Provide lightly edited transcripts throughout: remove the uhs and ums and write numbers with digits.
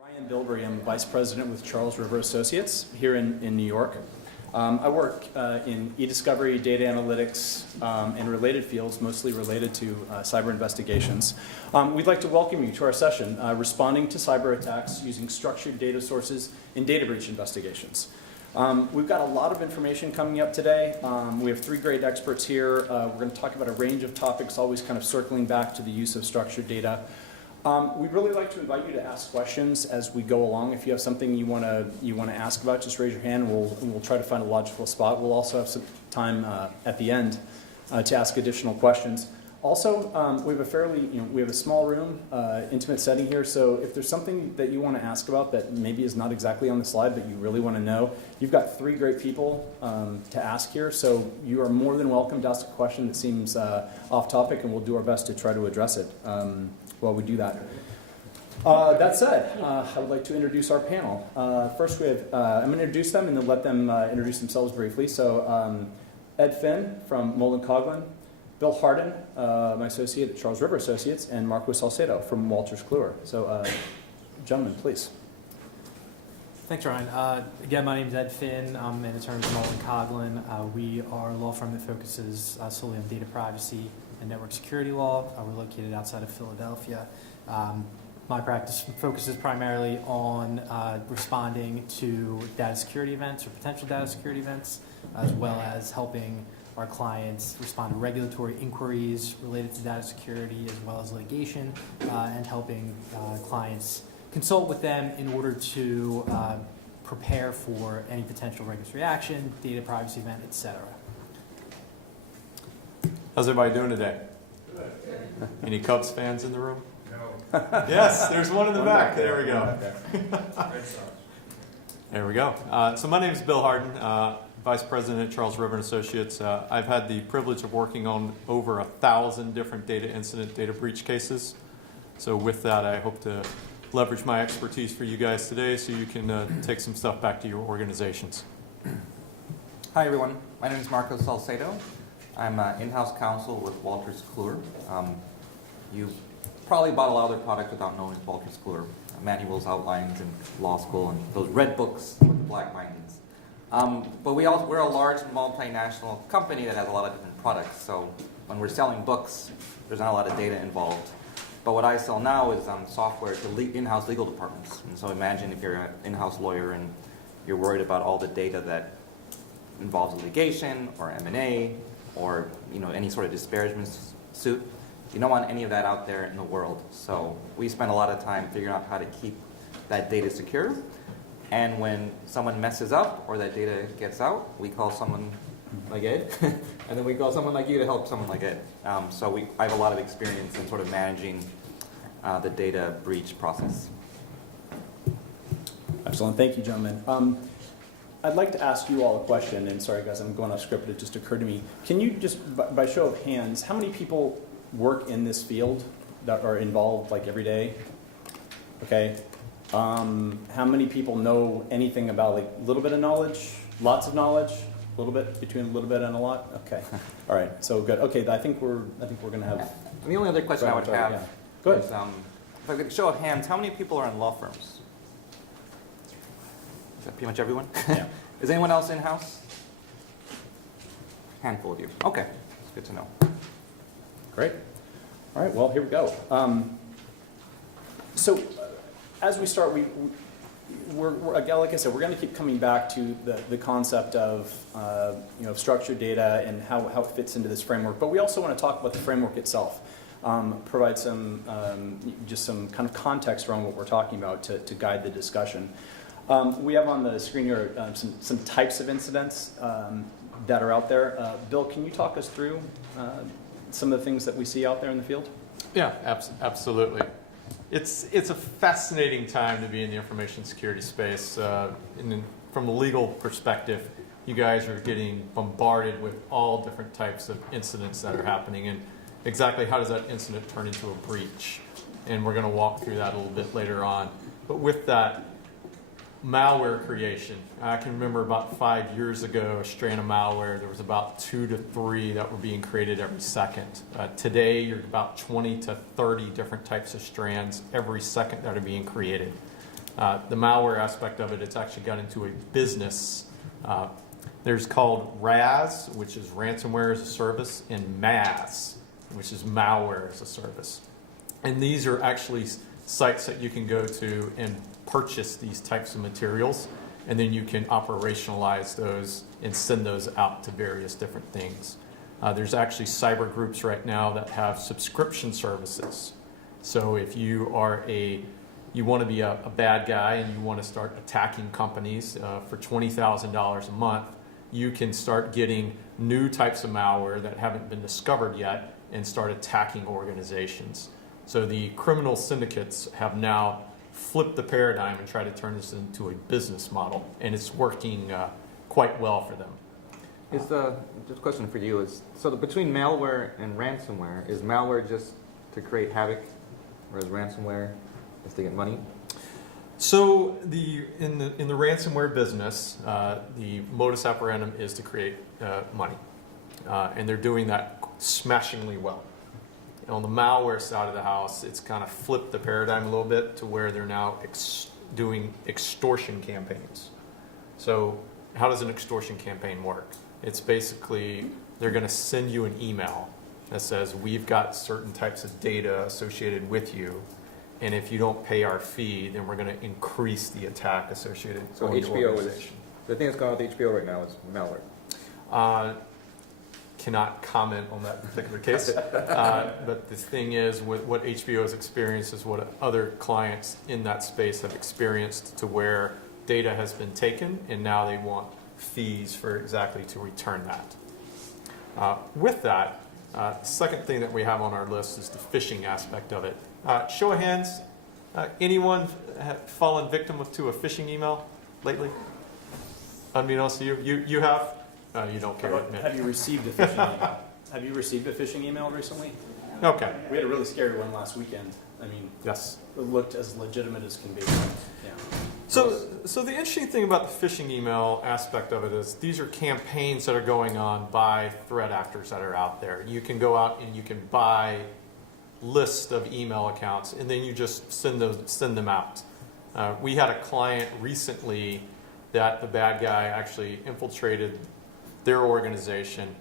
Ryan Bilbrey. I'm Vice President with Charles River Associates here in New York. I work in e-discovery, data analytics, and related fields, mostly related to cyber investigations. We'd like to welcome you to our session, Responding to Cyber Attacks Using Structured Data Sources in Data Breach Investigations. We've got a lot of information coming up today. We have three great experts here. We're going to talk about a range of topics, always kind of circling back to the use of structured data. We'd really like to invite you to ask questions as we go along. If you have something you want to ask about, just raise your hand and we'll try to find a logical spot. We'll also have some time at the end to ask additional questions. Also, we have a small room, intimate setting here, so if there's something that you want to ask about that maybe is not exactly on the slide but you really want to know, you've got three great people to ask here, so you are more than welcome to ask a question that seems off topic, and we'll do our best to try to address it while we do that. That said, I would like to introduce our panel. First, we have, I'm going to introduce them and then let them introduce themselves briefly. So, Ed Finn from Mullen Coughlin, Bill Hardin, my associate at Charles River Associates, and Marco Salcedo from Walters Kluwer. So, gentlemen, please. Thanks, Ryan. Again, my name is Ed Finn. I'm an attorney at Mullen Coughlin. We are a law firm that focuses solely on data privacy and network security law. We're located outside of Philadelphia. My practice focuses primarily on responding to data security events or potential data security events, as well as helping our clients respond to regulatory inquiries related to data security, as well as litigation, and helping clients consult with them in order to prepare for any potential regulatory action, data privacy event, etc. How's everybody doing today? Good. Any Cubs fans in the room? No. Yes, there's one in the back. There we go. There we go. So my name is Bill Hardin, Vice President at Charles River Associates. I've had the privilege of working on over 1,000 different data incident, data breach cases. So with that, I hope to leverage my expertise for you guys today so you can take some stuff back to your organizations. Hi, everyone. My name is Marco Salcedo. I'm in-house counsel with Walters Kluwer. You probably bought a lot of their products without knowing Walters Kluwer. Manuals, outlines in law school, and those red books with the black bindings. But we're a large multinational company that has a lot of different products. So when we're selling books, there's not a lot of data involved. But what I sell now is software to in-house legal departments. And so imagine if you're an in-house lawyer and you're worried about all the data that involves litigation or M&A or any sort of disparagement suit. You don't want any of that out there in the world. So we spend a lot of time figuring out how to keep that data secure. And when someone messes up or that data gets out, we call someone like Ed, and then we call someone like you to help someone like Ed. So I have a lot of experience in sort of managing the data breach process. Excellent. Thank you, gentlemen. I'd like to ask you all a question, and sorry guys, I'm going off script, but it just occurred to me. Can you just, by show of hands, how many people work in this field that are involved like every day? Okay. How many people know anything about like a little bit of knowledge, lots of knowledge, a little bit, between a little bit and a lot? Okay. All right. So good. Okay. I think we're going to have. And the only other question I would have yeah. Go ahead. is, if I could show of hands, how many people are in law firms? Is that pretty much everyone? Yeah. Is anyone else in-house? Handful of you. Okay. It's good to know. Great. All right. Well, here we go. So as we start, we're again, like I said, we're going to keep coming back to the concept of structured data and how it fits into this framework. But we also want to talk about the framework itself, provide some just some kind of context around what we're talking about to guide the discussion. We have on the screen here some types of incidents that are out there. Bill, can you talk us through some of the things that we see out there in the field? Yeah, absolutely. It's a fascinating time to be in the information security space. From a legal perspective, you guys are getting bombarded with all different types of incidents that are happening, and exactly how does that incident turn into a breach? And we're going to walk through that a little bit later on. But with that, malware creation. I can remember about 5 years ago, a strand of malware, there was about 2 to 3 that were being created every second. Today, you're about 20 to 30 different types of strands every second that are being created. The malware aspect of it, it's actually got into a business. There's called RAS, which is ransomware as a service, and MAS, which is malware as a service. And these are actually sites that you can go to and purchase these types of materials, and then you can operationalize those and send those out to various different things. There's actually cyber groups right now that have subscription services. So if you want to be a bad guy and you want to start attacking companies for $20,000 a month, you can start getting new types of malware that haven't been discovered yet and start attacking organizations. So the criminal syndicates have now flipped the paradigm and tried to turn this into a business model, and it's working quite well for them. Just a question for you is, so between malware and ransomware, is malware just to create havoc, whereas ransomware is to get money? So in the ransomware business, the modus operandum is to create money, and they're doing that smashingly well. On the malware side of the house, it's kind of flipped the paradigm a little bit to where they're now doing extortion campaigns. So how does an extortion campaign work? It's basically they're going to send you an email that says, we've got certain types of data associated with you, and if you don't pay our fee, then we're going to increase the attack associated So with the HBO organization. the thing that's going on with HBO right now is malware. Cannot comment on that particular case. But the thing is, with what HBO has experienced is what other clients in that space have experienced, to where data has been taken and now they want fees for exactly to return that. With that, the second thing that we have on our list is the phishing aspect of it. Show of hands, anyone fallen victim to a phishing email lately? Unbeknownst to you? You have? You don't care to admit. Have you received a phishing email? Have you received a phishing email recently? Okay. We had a really scary one last weekend. I mean, Yes. it looked as legitimate as can be. Yeah. So the interesting thing about the phishing email aspect of it is these are campaigns that are going on by threat actors that are out there. You can go out and you can buy lists of email accounts, and then you just send them out. We had a client recently that the bad guy actually infiltrated their organization.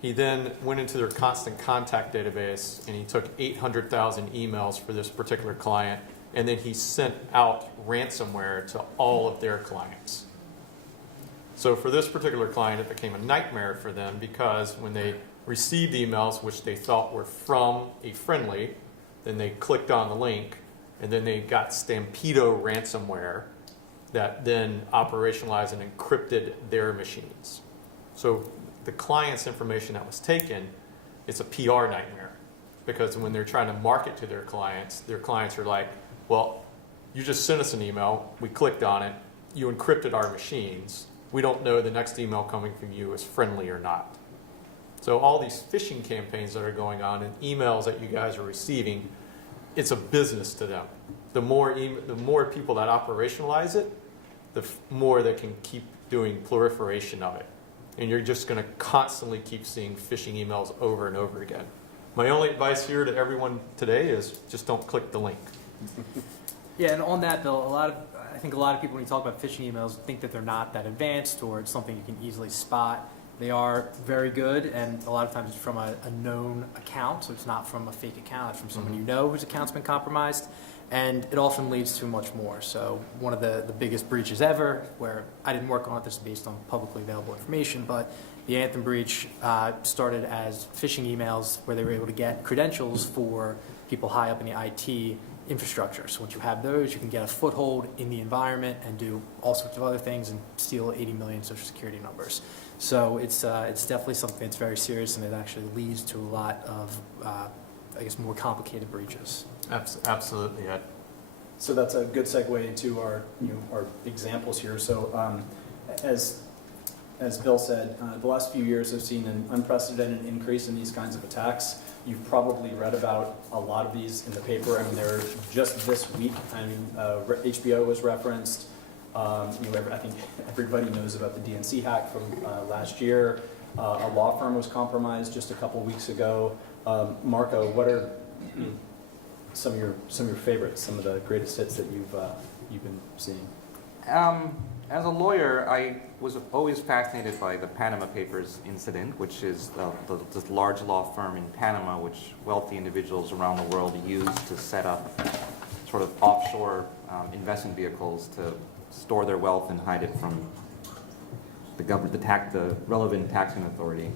He then went into their constant contact database and he took 800,000 emails for this particular client, and then he sent out ransomware to all of their clients. So for this particular client, it became a nightmare for them, because when they received emails which they thought were from a friendly, then they clicked on the link, and then they got Stampedo ransomware that then operationalized and encrypted their machines. So the client's information that was taken, it's a PR nightmare, because when they're trying to market to their clients are like, well, you just sent us an email, we clicked on it, you encrypted our machines, we don't know the next email coming from you is friendly or not. So all these phishing campaigns that are going on and emails that you guys are receiving, it's a business to them. The more people that operationalize it, the more they can keep doing proliferation of it. And you're just going to constantly keep seeing phishing emails over and over again. My only advice here to everyone today is just don't click the link. Yeah, and on that, Bill, I think a lot of people, when you talk about phishing emails, think that they're not that advanced or it's something you can easily spot. They are very good, and a lot of times it's from a known account, so it's not from a fake account. It's from someone you know whose account's been compromised, and it often leads to much more. So one of the biggest breaches ever, where I didn't work on it, this is based on publicly available information, but the Anthem Breach started as phishing emails where they were able to get credentials for people high up in the IT infrastructure. So once you have those, you can get a foothold in the environment and do all sorts of other things and steal 80 million social security numbers. So it's definitely something that's very serious, and it actually leads to a lot of, I guess, more complicated breaches. Absolutely, Ed. So that's a good segue into our examples here. So as Bill said, the last few years have seen an unprecedented increase in these kinds of attacks. You've probably read about a lot of these in the paper. I mean, they're just this week. I mean, HBO was referenced. I think everybody knows about the DNC hack from last year. A law firm was compromised just a couple weeks ago. Marco, what are some of your favorites, some of the greatest hits that you've been seeing? As a lawyer, I was always fascinated by the Panama Papers incident, which is this large law firm in Panama, which wealthy individuals around the world use to set up sort of offshore investment vehicles to store their wealth and hide it from the government, the relevant taxing authority.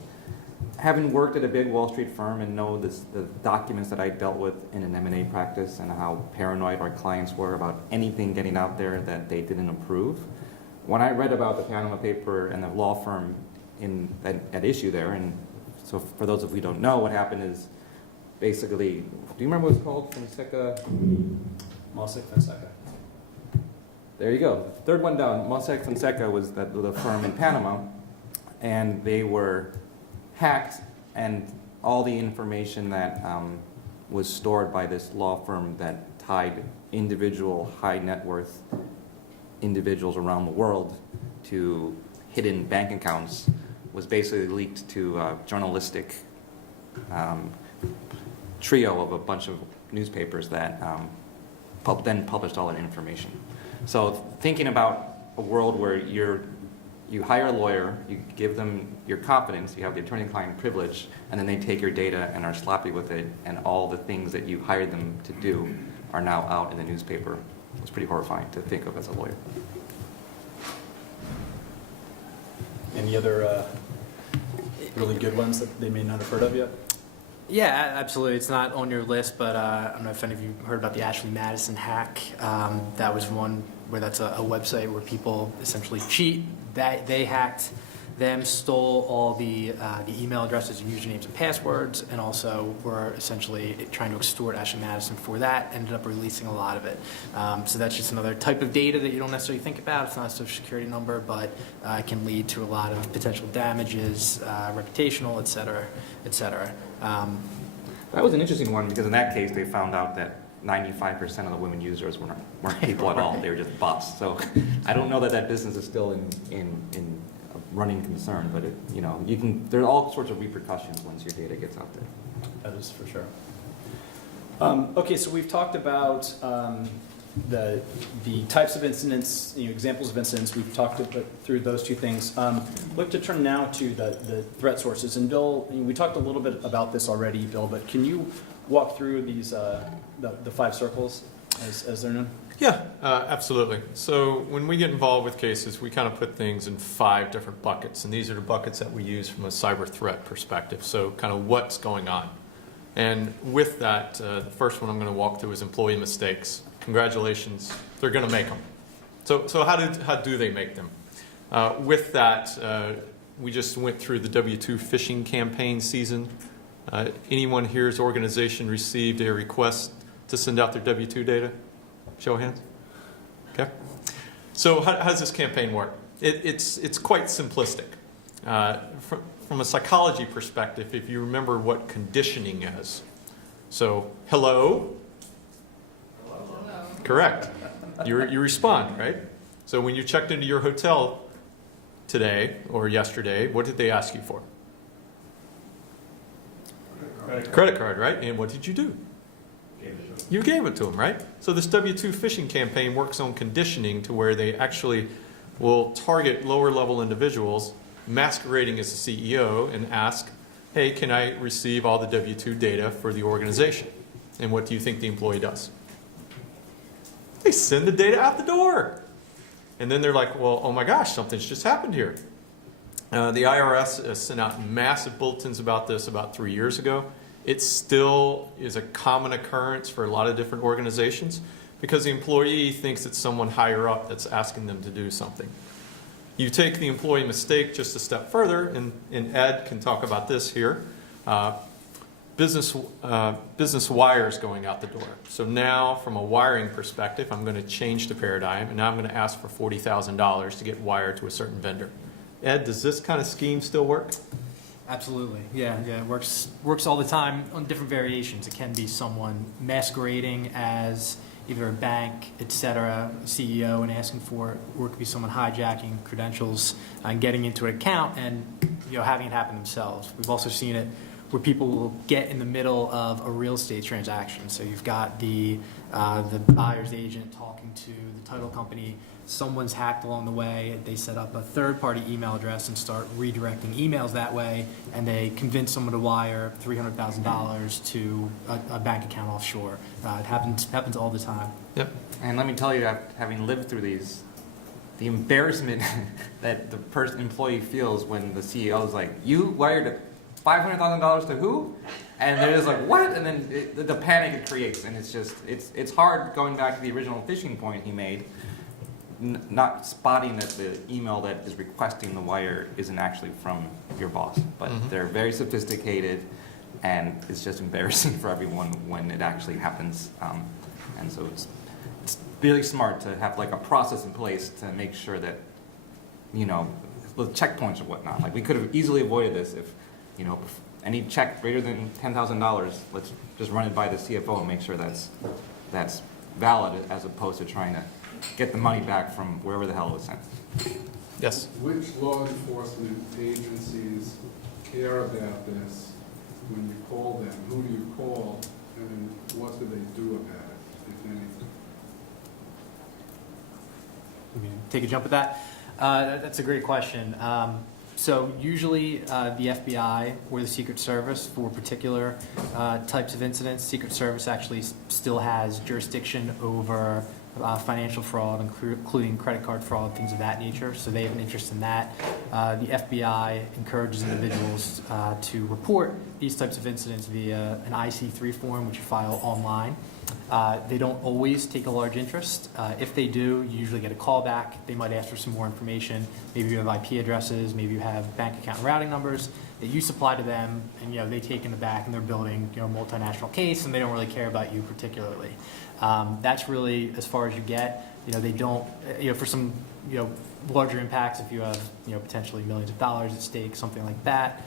Having worked at a big Wall Street firm and know the documents that I dealt with in an M&A practice and how paranoid our clients were about anything getting out there that they didn't approve, when I read about the Panama paper and the law firm at issue there, and so for those of you who don't know, what happened is basically, do you remember what it's called? Fonseca? Mossack Fonseca. There you go. Third one down. Mossack Fonseca was the firm in Panama, and they were hacked, and all the information that was stored by this law firm that tied individual high net worth individuals around the world to hidden bank accounts was basically leaked to a journalistic trio of a bunch of newspapers that then published all that information. So thinking about a world where you hire a lawyer, you give them your confidence, you have the attorney-client privilege, and then they take your data and are sloppy with it, and all the things that you hired them to do are now out in the newspaper. It's pretty horrifying to think of as a lawyer. Any other really good ones that they may not have heard of yet? Yeah, absolutely. It's not on your list, but I don't know if any of you heard about the Ashley Madison hack. That was one where that's a website where people essentially cheat. They hacked them, stole all the email addresses and usernames and passwords, and also were essentially trying to extort Ashley Madison for that, ended up releasing a lot of it. So that's just another type of data that you don't necessarily think about. It's not a social security number, but it can lead to a lot of potential damages, reputational, et cetera, et cetera. That was an interesting one because in that case they found out that 95% of the women users weren't people at all. They were just bots. So I don't know that business is still in a running concern, but there are all sorts of repercussions once your data gets out there. That is for sure. Okay, so we've talked about the types of incidents, examples of incidents. We've talked through those two things. Look to turn now to the threat sources. And Bill, we talked a little bit about this already, Bill, but can you walk through these the 5 circles as they're known? Yeah, absolutely. So when we get involved with cases, we kind of put things in 5 different buckets, and these are the buckets that we use from a cyber threat perspective. So kind of what's going on. And with that, the first one I'm going to walk through is employee mistakes. Congratulations, they're going to make them. So how do they make them? With that, we just went through the W-2 phishing campaign season. Anyone here's organization received a request to send out their W-2 data? Show of hands. Okay. So how does this campaign work? It's quite simplistic. From a psychology perspective, if you remember what conditioning is. So, hello? Hello. Correct. You respond, right? So when you checked into your hotel today or yesterday, what did they ask you for? Credit card, right? And what did you do? You gave it to them, right? So this W-2 phishing campaign works on conditioning to where they actually will target lower level individuals masquerading as a CEO and ask, hey, can I receive all the W-2 data for the organization? And what do you think the employee does? They send the data out the door. And then they're like, well, oh my gosh, something's just happened here. The IRS sent out massive bulletins about this about 3 years ago. It still is a common occurrence for a lot of different organizations because the employee thinks it's someone higher up that's asking them to do something. You take the employee mistake just a step further, and Ed can talk about this here. Business wires going out the door. So now, from a wiring perspective, I'm going to change the paradigm, and now I'm going to ask for $40,000 to get wired to a certain vendor. Ed, does this kind of scheme still work? Absolutely. Yeah, it works all the time on different variations. It can be someone masquerading as either a bank, etc., CEO, and asking for it, or it could be someone hijacking credentials and getting into an account and having it happen themselves. We've also seen it where people will get in the middle of a real estate transaction. So you've got the buyer's agent talking to the title company. Someone's hacked along the way. They set up a third-party email address and start redirecting emails that way, and they convince someone to wire $300,000 to a bank account offshore. It happens all the time. Yep. And let me tell you, having lived through these, the embarrassment that the employee feels when the CEO is like, "You wired $500,000 to who?" And they're just like, "What?" And then the panic it creates, and it's hard going back to the original phishing point he made. Not spotting that the email that is requesting the wire isn't actually from your boss, but they're very sophisticated, and it's just embarrassing for everyone when it actually happens. And so it's really smart to have like a process in place to make sure that, you know, with checkpoints or whatnot. Like we could have easily avoided this if, you know, any check greater than $10,000, let's just run it by the CFO and make sure that's valid, as opposed to trying to get the money back from wherever the hell it was sent. Yes. Which law enforcement agencies care about this when you call them? Who do you call, and what do they do about it, if anything? Let me take a jump at that. That's a great question. So usually the FBI or the Secret Service for particular types of incidents, Secret Service actually still has jurisdiction over financial fraud, including credit card fraud, things of that nature. So they have an interest in that. The FBI encourages individuals to report these types of incidents via an IC3 form, which you file online. They don't always take a large interest. If they do, you usually get a call back. They might ask for some more information. Maybe you have IP addresses, maybe you have bank account and routing numbers that you supply to them, and they take in the back and they're building a multinational case, and they don't really care about you particularly. That's really as far as you get. They don't, for some, larger impacts, if you have, potentially millions of dollars at stake, something like that.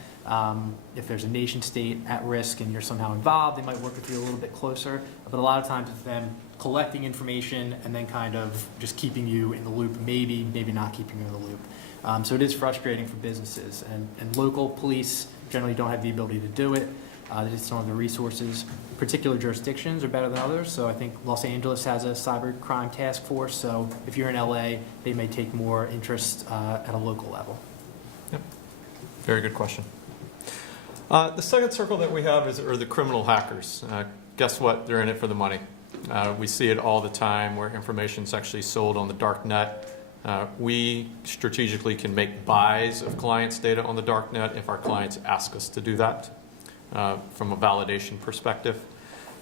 If there's a nation state at risk and you're somehow involved, they might work with you a little bit closer. But a lot of times it's them collecting information and then kind of just keeping you in the loop, maybe not keeping you in the loop. So it is frustrating for businesses. And local police generally don't have the ability to do it. They just don't have the resources. Particular jurisdictions are better than others. So I think Los Angeles has a cyber crime task force. So if you're in LA, they may take more interest at a local level. Yep. Very good question. The second circle that we have are the criminal hackers. Guess what? They're in it for the money. We see it all the time where information is actually sold on the dark net. We strategically can make buys of clients' data on the dark net if our clients ask us to do that from a validation perspective.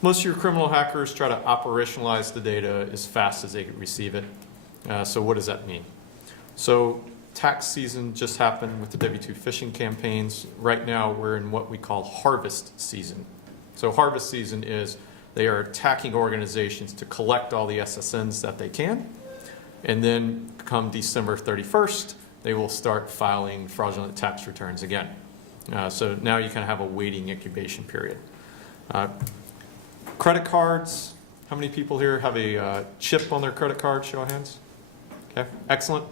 Most of your criminal hackers try to operationalize the data as fast as they can receive it. So what does that mean? So tax season just happened with the W-2 phishing campaigns. Right now, we're in what we call harvest season. So harvest season is they are attacking organizations to collect all the SSNs that they can. And then come December 31st, they will start filing fraudulent tax returns again. So now you kind of have a waiting incubation period. Credit cards. How many people here have a chip on their credit card? Show of hands. Okay, excellent.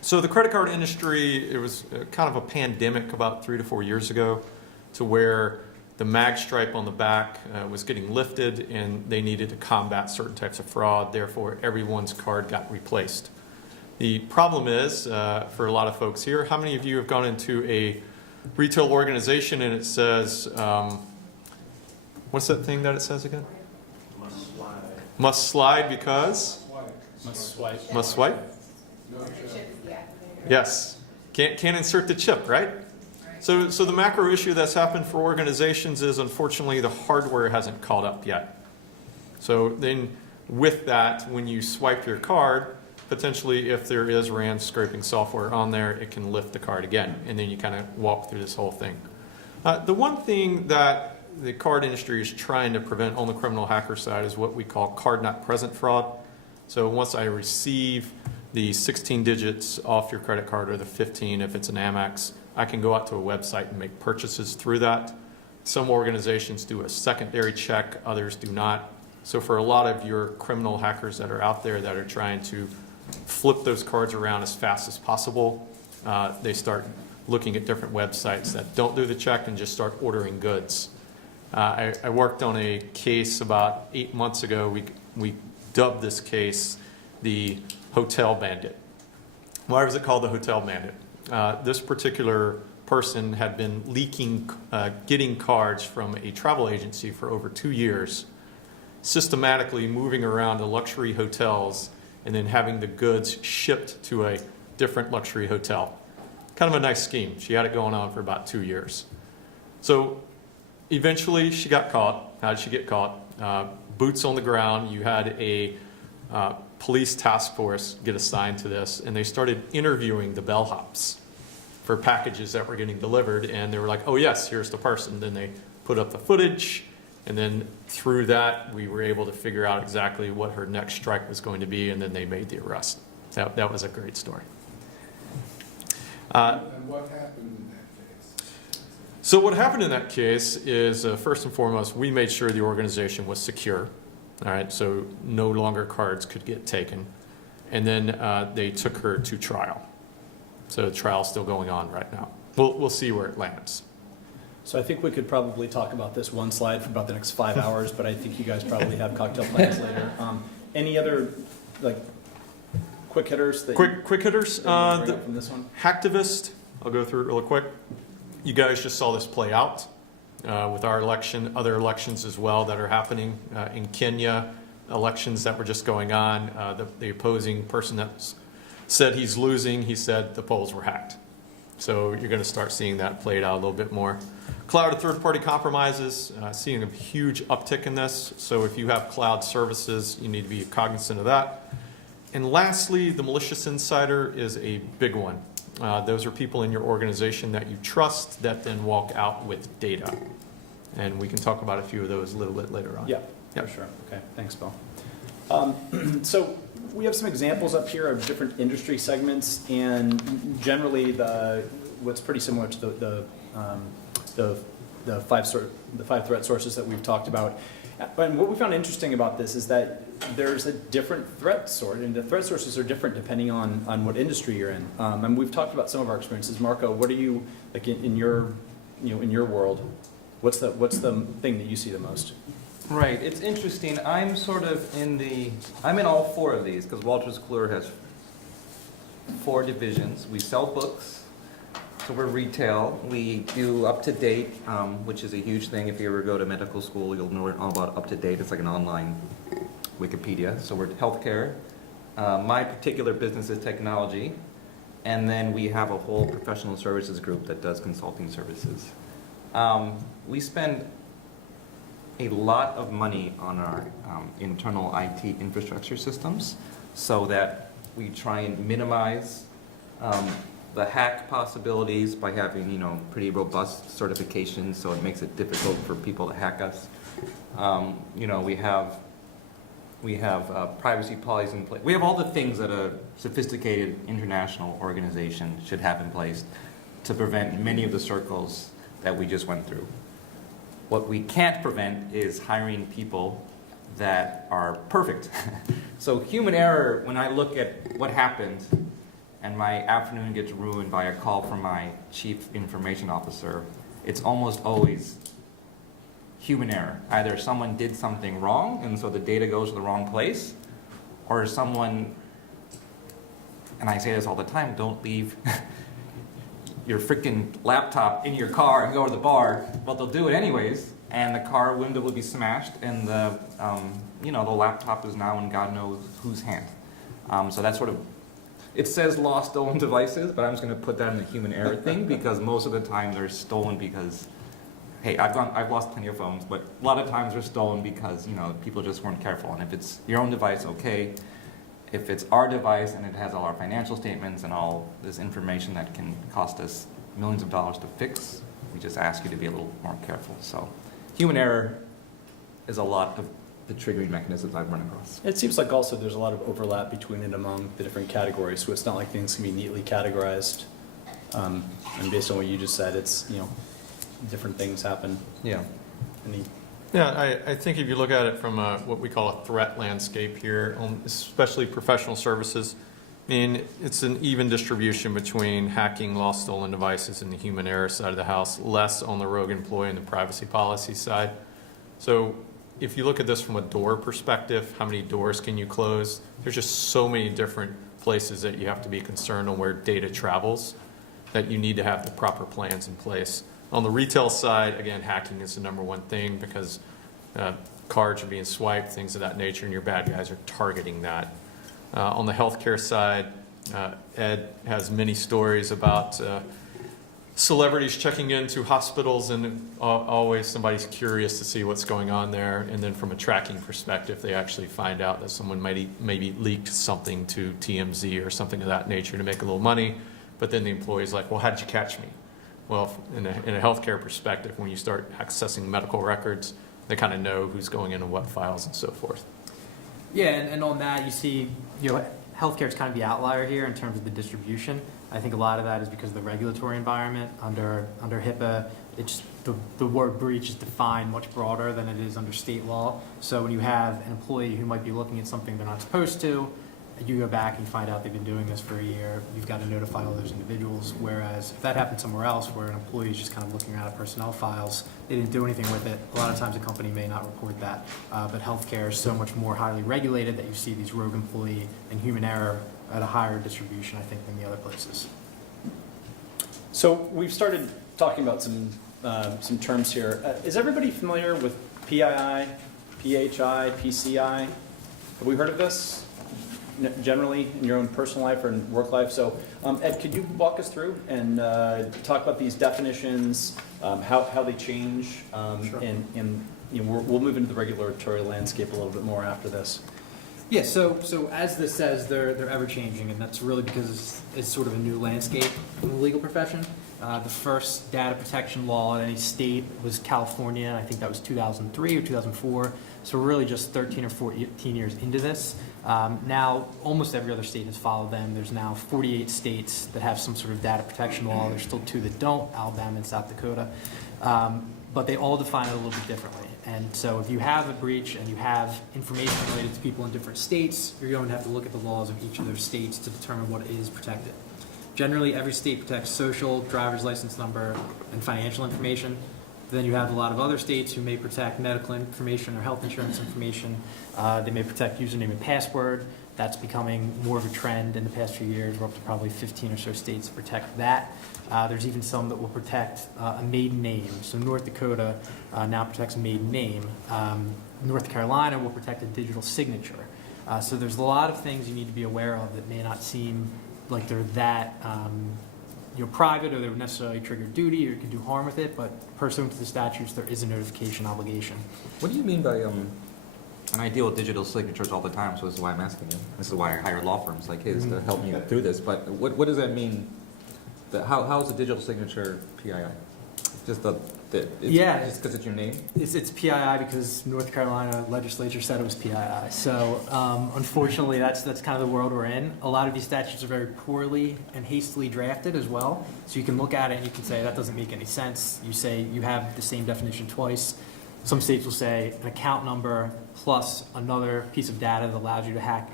So the credit card industry, it was kind of a pandemic about 3 to 4 years ago to where the mag stripe on the back was getting lifted and they needed to combat certain types of fraud. Therefore, everyone's card got replaced. The problem is, for a lot of folks here, how many of you have gone into a retail organization and it says, what's that thing that it says again? Must slide. Must slide because? Must swipe. Must swipe? No, Yes. Can't insert the chip, right? So the macro issue that's happened for organizations is, unfortunately, the hardware hasn't caught up yet. So then with that, when you swipe your card, potentially if there is RAM scraping software on there, it can lift the card again. And then you kind of walk through this whole thing. The one thing that the card industry is trying to prevent on the criminal hacker side is what we call card not present fraud. So once I receive the 16 digits off your credit card, or the 15 if it's an Amex, I can go out to a website and make purchases through that. Some organizations do a secondary check, others do not. So for a lot of your criminal hackers that are out there that are trying to flip those cards around as fast as possible, they start looking at different websites that don't do the check and just start ordering goods. I worked on a case about 8 months ago. We dubbed this case the Hotel Bandit. Why was it called the Hotel Bandit? This particular person had been getting cards from a travel agency for over 2 years, systematically moving around to luxury hotels and then having the goods shipped to a different luxury hotel. Kind of a nice scheme. She had it going on for about 2 years. So eventually she got caught. How did she get caught? Boots on the ground. You had a police task force get assigned to this, and they started interviewing the bellhops for packages that were getting delivered, and they were like, oh yes, here's the person. Then they put up the footage, and then through that we were able to figure out exactly what her next strike was going to be, and then they made the arrest. That was a great story. And what happened in that case? So what happened in that case is, first and foremost, we made sure the organization was secure. All right, so no longer cards could get taken. And then they took her to trial. So the trial's still going on right now. We'll see where it lands. So I think we could probably talk about this one slide for about the next 5 hours, but I think you guys probably have cocktail plans later. Any other like quick hitters? Quick hitters. That you bring up from this one? Hacktivist, I'll go through it real quick. You guys just saw this play out with our election, other elections as well that are happening in Kenya, elections that were just going on. The opposing person that said he's losing, he said the polls were hacked. So you're going to start seeing that played out a little bit more. Cloud and third-party compromises, seeing a huge uptick in this. So if you have cloud services, you need to be cognizant of that. And lastly, the malicious insider is a big one. Those are people in your organization that you trust that then walk out with data. And we can talk about a few of those a little bit later on. Yeah, Yep. for sure. Okay, thanks, Bill. So we have some examples up here of different industry segments, and generally what's pretty similar to the five threat sources that we've talked about. And what we found interesting about this is that there's a different threat source, and the threat sources are different depending on what industry you're in. And we've talked about some of our experiences. Marco, what are you like in your world? What's the thing that you see the most? Right, it's interesting. I'm in all four of these because Wolters Kluwer has 4 divisions. We sell books, so we're retail. We do up-to-date, which is a huge thing. If you ever go to medical school, you'll know all about up-to-date. It's like an online Wikipedia. So we're healthcare. My particular business is technology. And then we have a whole professional services group that does consulting services. We spend a lot of money on our internal IT infrastructure systems so that we try and minimize the hack possibilities by having, pretty robust certifications, so it makes it difficult for people to hack us. We have privacy policies in place. We have all the things that a sophisticated international organization should have in place to prevent many of the circles that we just went through. What we can't prevent is hiring people that are perfect. So human error, when I look at what happened and my afternoon gets ruined by a call from my chief information officer, it's almost always human error. Either someone did something wrong and so the data goes to the wrong place, or someone, and I say this all the time, don't leave your freaking laptop in your car and go to the bar, but they'll do it anyways, and the car window will be smashed, and the laptop is now in God knows whose hand. So that's sort of, it says lost, stolen devices, but I'm just going to put that in the human error thing because most of the time they're stolen because, hey, I've lost plenty of phones, but a lot of times they're stolen because people just weren't careful. And if it's your own device, okay. If it's our device and it has all our financial statements and all this information that can cost us millions of dollars to fix, we just ask you to be a little more careful. So human error is a lot of the triggering mechanisms I've run across. It seems like also there's a lot of overlap between and among the different categories, so it's not like things can be neatly categorized. And based on what you just said, it's, different things happen. Yeah. Yeah, I think if you look at it from what we call a threat landscape here, especially professional services, I mean, it's an even distribution between hacking, lost, stolen devices, and the human error side of the house, less on the rogue employee and the privacy policy side. So if you look at this from a door perspective, how many doors can you close? There's just so many different places that you have to be concerned on where data travels that you need to have the proper plans in place. On the retail side, again, hacking is the #1 thing because cards are being swiped, things of that nature, and your bad guys are targeting that. On the healthcare side, Ed has many stories about celebrities checking into hospitals, and always somebody's curious to see what's going on there. And then from a tracking perspective, they actually find out that someone maybe leaked something to TMZ or something of that nature to make a little money. But then the employee's like, well, how did you catch me? Well, in a healthcare perspective, when you start accessing medical records, they kind of know who's going into what files and so forth. Yeah, and on that, you see, healthcare is kind of the outlier here in terms of the distribution. I think a lot of that is because of the regulatory environment under HIPAA. It's the word breach is defined much broader than it is under state law. So when you have an employee who might be looking at something they're not supposed to, you go back and find out they've been doing this for a year, you've got to notify all those individuals. Whereas if that happened somewhere else where an employee is just kind of looking around at personnel files, they didn't do anything with it, a lot of times a company may not report that. But healthcare is so much more highly regulated that you see these rogue employee and human error at a higher distribution, I think, than the other places. So we've started talking about some terms here. Is everybody familiar with PII, PHI, PCI? Have we heard of this generally in your own personal life or in work life? So Ed, could you walk us through and talk about these definitions, how they change, Sure. and we'll move into the regulatory landscape a little bit more after this. Yeah, so as this says, they're ever changing, and that's really because it's sort of a new landscape in the legal profession. The first data protection law in any state was California, and I think that was 2003 or 2004. So we're really just 13 or 14 years into this. Now, almost every other state has followed them. There's now 48 states that have some sort of data protection law. There's still 2 that don't, Alabama and South Dakota. But they all define it a little bit differently. And so if you have a breach and you have information related to people in different states, you're going to have to look at the laws of each of those states to determine what is protected. Generally, every state protects social, driver's license number, and financial information. Then you have a lot of other states who may protect medical information or health insurance information. They may protect username and password. That's becoming more of a trend in the past few years. We're up to probably 15 or so states that protect that. There's even some that will protect a maiden name. So North Dakota now protects a maiden name. North Carolina will protect a digital signature. So there's a lot of things you need to be aware of that may not seem like they're that private, or they would necessarily trigger duty or could do harm with it, but pursuant to the statutes, there is a notification obligation. What do you mean by, and I deal with digital signatures all the time, so this is why I'm asking you. This is why I hire law firms like his to help me through this, but what does that mean? How is a digital signature PII? Just Yeah. just because it's your name? It's PII because North Carolina legislature said it was PII. So unfortunately, that's kind of the world we're in. A lot of these statutes are very poorly and hastily drafted as well. So you can look at it and you can say that doesn't make any sense. You say you have the same definition twice. Some states will say an account number plus another piece of data that allows you to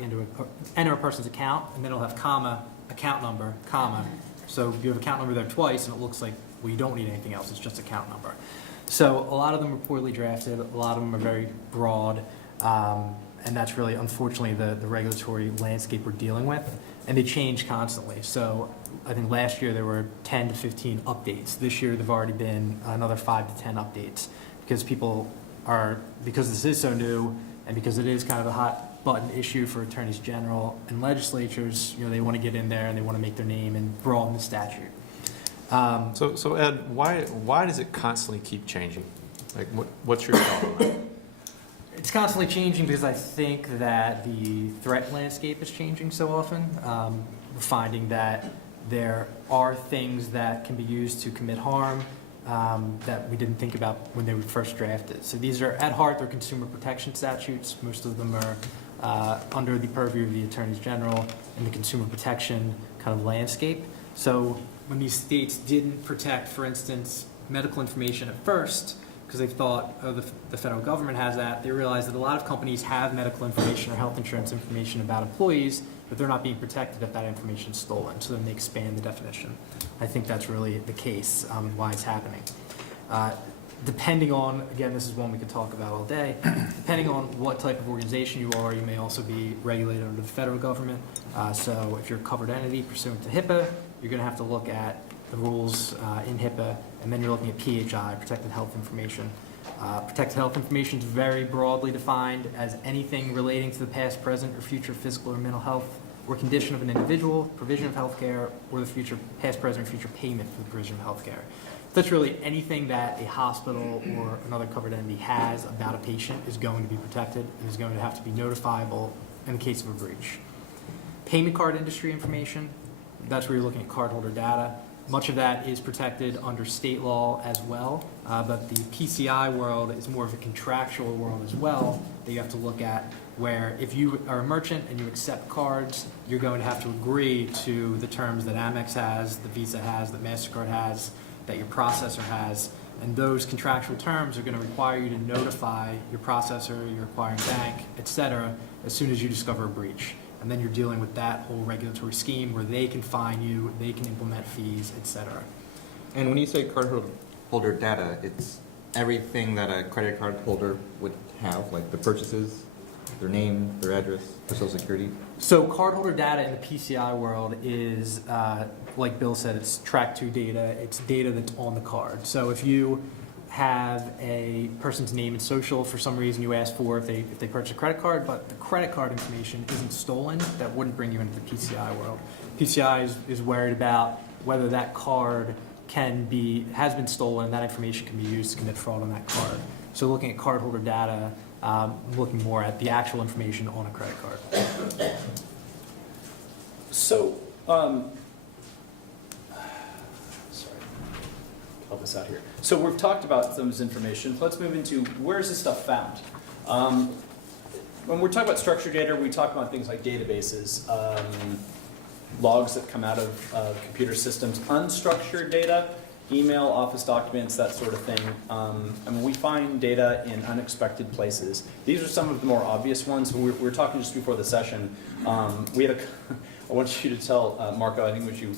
enter a person's account, and then it'll have comma, account number, comma. So you have account number there twice, and it looks like, well, you don't need anything else. It's just account number. So a lot of them are poorly drafted. A lot of them are very broad. And that's really, unfortunately, the regulatory landscape we're dealing with. And they change constantly. So I think last year there were 10 to 15 updates. This year there've already been another 5 to 10 updates because because this is so new and because it is kind of a hot button issue for attorneys general and legislatures, they want to get in there and they want to make their name and broaden the statute. So Ed, why does it constantly keep changing? Like, what's your thought on that? It's constantly changing because I think that the threat landscape is changing so often. We're finding that there are things that can be used to commit harm that we didn't think about when they were first drafted. So these are, at heart, they're consumer protection statutes. Most of them are under the purview of the attorneys general and the consumer protection kind of landscape. So when these states didn't protect, for instance, medical information at first, because they thought, oh, the federal government has that. They realized that a lot of companies have medical information or health insurance information about employees, but they're not being protected if that information is stolen. So then they expand the definition. I think that's really the case and why it's happening. Depending on, again, this is one we could talk about all day, depending on what type of organization you are, you may also be regulated under the federal government. So if you're a covered entity pursuant to HIPAA, you're going to have to look at the rules in HIPAA, and then you're looking at PHI, Protected Health Information. Protected health information is very broadly defined as anything relating to the past, present, or future physical or mental health or condition of an individual, provision of health care, or the future past, present, or future payment for the provision of health care. That's really anything that a hospital or another covered entity has about a patient is going to be protected and is going to have to be notifiable in the case of a breach. Payment card industry information, that's where you're looking at cardholder data. Much of that is protected under state law as well, but the PCI world is more of a contractual world as well that you have to look at, where if you are a merchant and you accept cards, you're going to have to agree to the terms that Amex has, that Visa has, that MasterCard has, that your processor has, and those contractual terms are going to require you to notify your processor, your acquiring bank, et cetera, as soon as you discover a breach. And then you're dealing with that whole regulatory scheme where they can fine you, they can implement fees, et cetera. And when you say cardholder data, it's everything that a credit card holder would have, like the purchases, their name, their address, their social security. So cardholder data in the PCI world is, like Bill said, it's track to data. It's data that's on the card. So if you have a person's name and social for some reason you ask for if they purchase a credit card, but the credit card information isn't stolen, that wouldn't bring you into the PCI world. PCI is worried about whether that card has been stolen and that information can be used to commit fraud on that card. So looking at cardholder data, looking more at the actual information on a credit card. So, help us out here. So we've talked about some of this information. Let's move into where is this stuff found? When we're talking about structured data, we talk about things like databases, logs that come out of computer systems, unstructured data, email, office documents, that sort of thing. I mean, we find data in unexpected places. These are some of the more obvious ones. We were talking just before the session. We had I want you to tell Marco, I think what you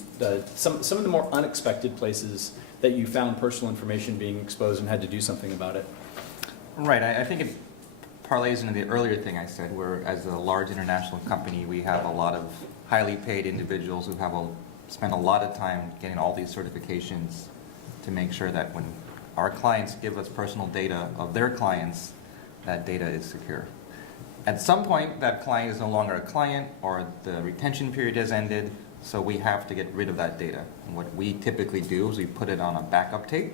some of the more unexpected places that you found personal information being exposed and had to do something about it. Right. I think it parlays into the earlier thing I said, where as a large international company, we have a lot of highly paid individuals who have spend a lot of time getting all these certifications to make sure that when our clients give us personal data of their clients, that data is secure. At some point, that client is no longer a client or the retention period has ended, so we have to get rid of that data. And what we typically do is we put it on a backup tape,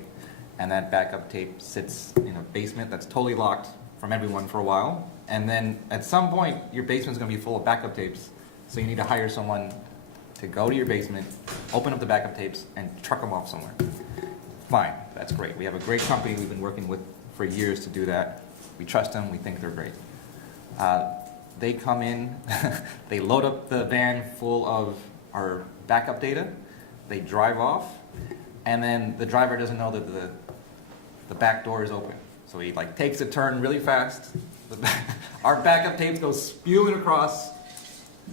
and that backup tape sits in a basement that's totally locked from everyone for a while. And then at some point, your basement's going to be full of backup tapes, so you need to hire someone to go to your basement, open up the backup tapes, and truck them off somewhere. Fine, that's great. We have a great company we've been working with for years to do that. We trust them, we think they're great. They come in, they load up the van full of our backup data, they drive off, and then the driver doesn't know that the back door is open. So he takes a turn really fast. Our backup tape goes spewing across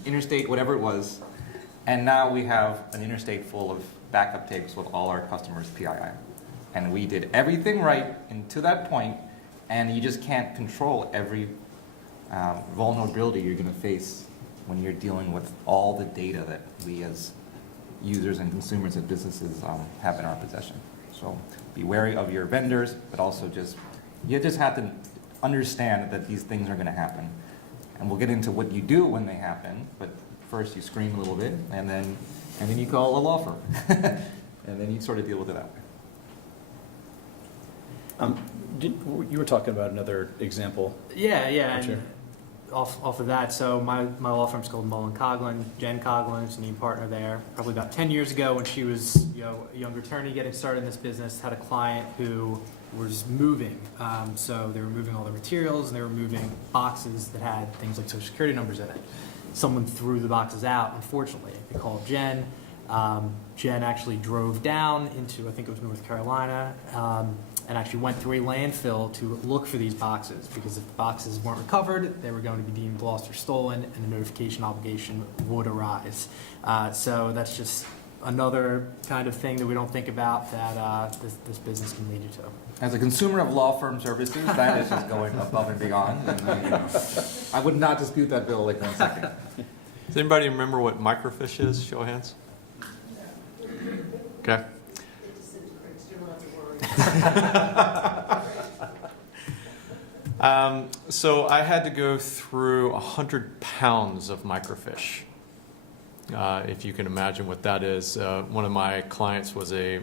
interstate, whatever it was, and now we have an interstate full of backup tapes with all our customers' PII. And we did everything right to that point, and you just can't control every vulnerability you're going to face when you're dealing with all the data that we as users and consumers and businesses have in our possession. So be wary of your vendors, but also you just have to understand that these things are going to happen. And we'll get into what you do when they happen, but first you scream a little bit, and then you call a law firm. And then you sort of deal with it that way. You were talking about another example. Yeah. Sure. And off of that, so my law firm's called Mullen Coughlin. Jen Coughlin is the lead partner there. Probably about 10 years ago, when she was a younger attorney getting started in this business, had a client who was moving. So they were moving all their materials, and they were moving boxes that had things like social security numbers in it. Someone threw the boxes out, unfortunately. They called Jen. Jen actually drove down into, I think it was North Carolina, and actually went through a landfill to look for these boxes, because if the boxes weren't recovered, they were going to be deemed lost or stolen, and the notification obligation would arise. So that's just another kind of thing that we don't think about that this business can lead you to. As a consumer of law firm services, that is just going above and beyond. And, I would not dispute that bill like 1 second. Does anybody remember what microfiche is? Show of hands. Okay. It disintegrates, you don't have to worry. So I had to go through 100 pounds of microfiche. If you can imagine what that is. One of my clients was a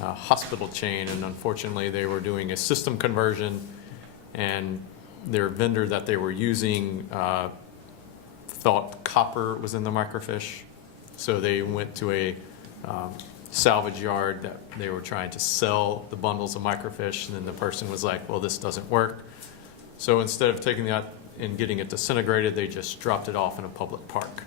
hospital chain, and unfortunately they were doing a system conversion, and their vendor that they were using thought copper was in the microfiche. So they went to a salvage yard that they were trying to sell the bundles of microfiche, and then the person was like, well, this doesn't work. So instead of taking that and getting it disintegrated, they just dropped it off in a public park.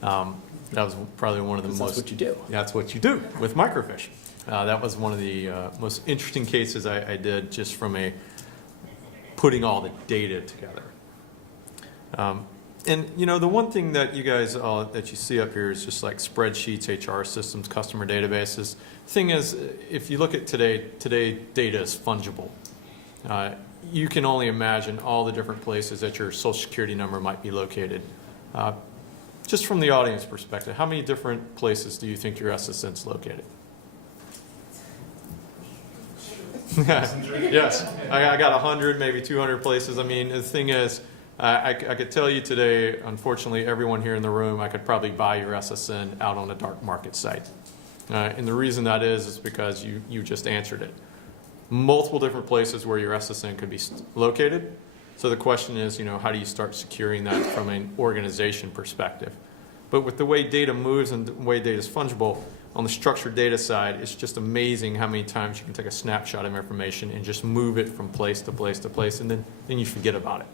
That was probably one of the most... That's what you do. That's what you do with microfiche. That was one of the most interesting cases I did, just from putting all the data together. And you know, the one thing that you guys that you see up here is just like spreadsheets, HR systems, customer databases. Thing is, if you look at today data is fungible. You can only imagine all the different places that your social security number might be located. Just from the audience perspective, how many different places do you think your SSN's located? Yes, I got 100, maybe 200 places. I mean, the thing is, I could tell you today, unfortunately, everyone here in the room, I could probably buy your SSN out on a dark market site. And the reason that is because you just answered it. Multiple different places where your SSN could be located. So the question is, you know, how do you start securing that from an organization perspective? But with the way data moves and the way data is fungible, on the structured data side, it's just amazing how many times you can take a snapshot of information and just move it from place to place to place, and then you forget about it.